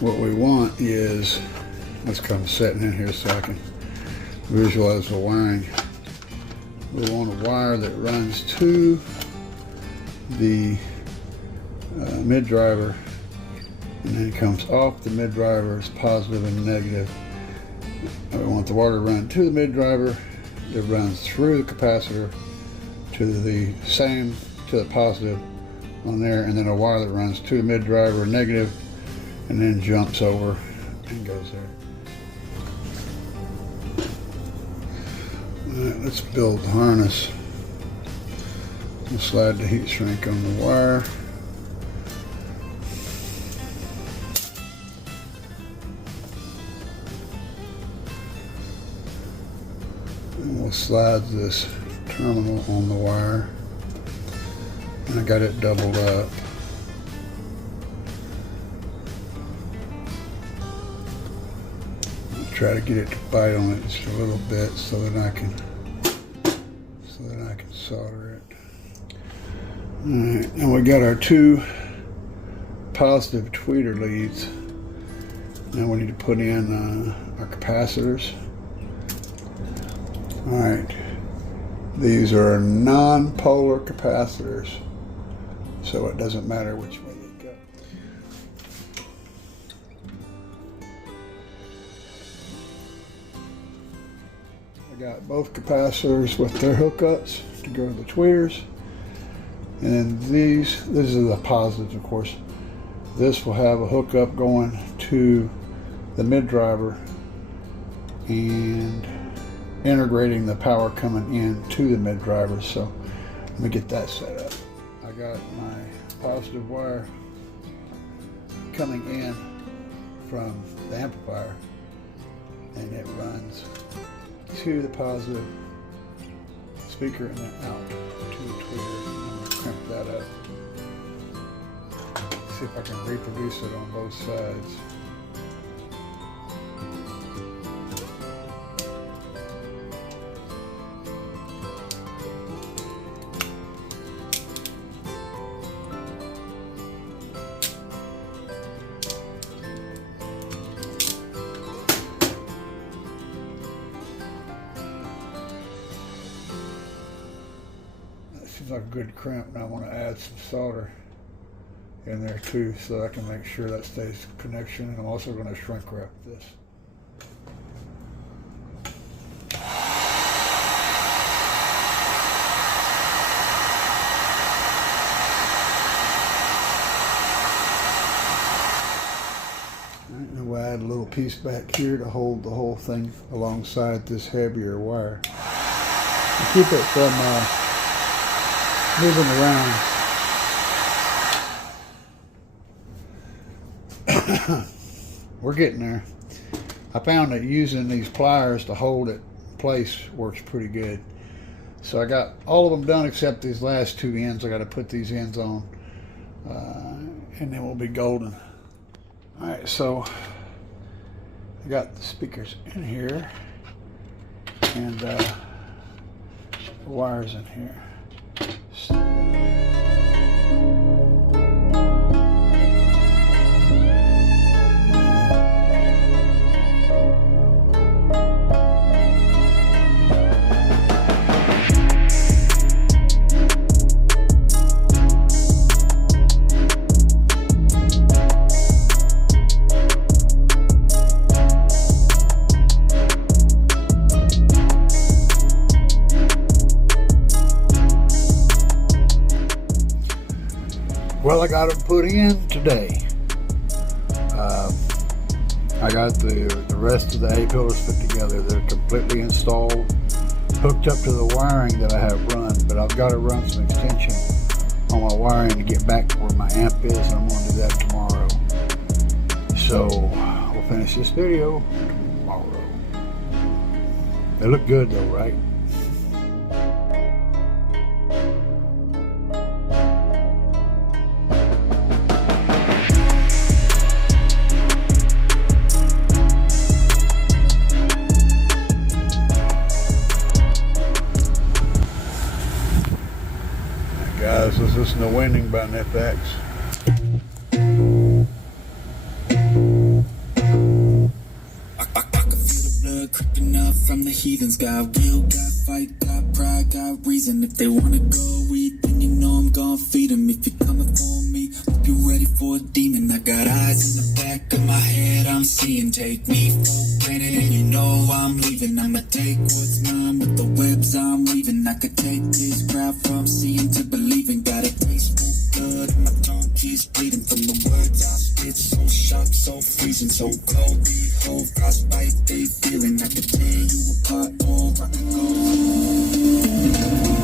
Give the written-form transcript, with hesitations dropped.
what we want is, let's come setting in here so I can visualize the wiring. We want a wire that runs to the mid driver, and then comes off the mid driver as positive and negative. We want the wire to run to the mid driver. It runs through the capacitor to the positive on there, and then a wire that runs to the mid driver negative, and then jumps over and goes there. All right, let's build the harness. We'll slide the heat shrink on the wire. And we'll slide this terminal on the wire. And I got it doubled up. I'll try to get it to bite on it just a little bit so that I can solder it. Alright, and we got our two positive tweeter leads. Now we need to put in our capacitors. Alright, these are non-polar capacitors, so it doesn't matter which way you go. I got both capacitors with their hookups to go to the tweeters. And then these are the positives, of course. This will have a hookup going to the mid driver and integrating the power coming in to the mid driver. So let me get that set up. I got my positive wire coming in from the amplifier, and it runs to the positive speaker and then out to the tweeter. I'm going to crimp that up. See if I can reproduce it on both sides. Seems like a good crimp, and I want to add some solder in there too so I can make sure that stays connection. And I'm also going to shrink wrap this. Alright, and we'll add a little piece back here to hold the whole thing alongside this heavier wire. And keep it from moving around. We're getting there. I found that using these pliers to hold it in place works pretty good. So I got all of them done except these last two ends. I got to put these ends on, and then we'll be golden. All right, so I got the speakers in here and the wires in here. Well, I got them put in today. I got the rest of the A pillars put together. They're completely installed, hooked up to the wiring that I have run, but I've got to run some extension on my wiring to get back to where my amp is, and I'm going to do that tomorrow. So we'll finish this video tomorrow. They look good though, right? Guys, this is the Winding by NetX. from the heathens. Got will, got fight, got pride, got reason. If they wanna go eat, then you know I'm gonna feed them. If you're coming for me, hope you're ready for a demon. I got eyes in the back of my head, I'm seeing. Take me for granted and you know I'm leaving. I'ma take what's mine with the webs I'm weaving. I could take this crowd from seeing to believing. Got a taste for blood and my tongue keeps bleeding from the words I spit. So sharp, so freezing, so cold. Behold, frostbite they feeling. I could tear you apart or I could go.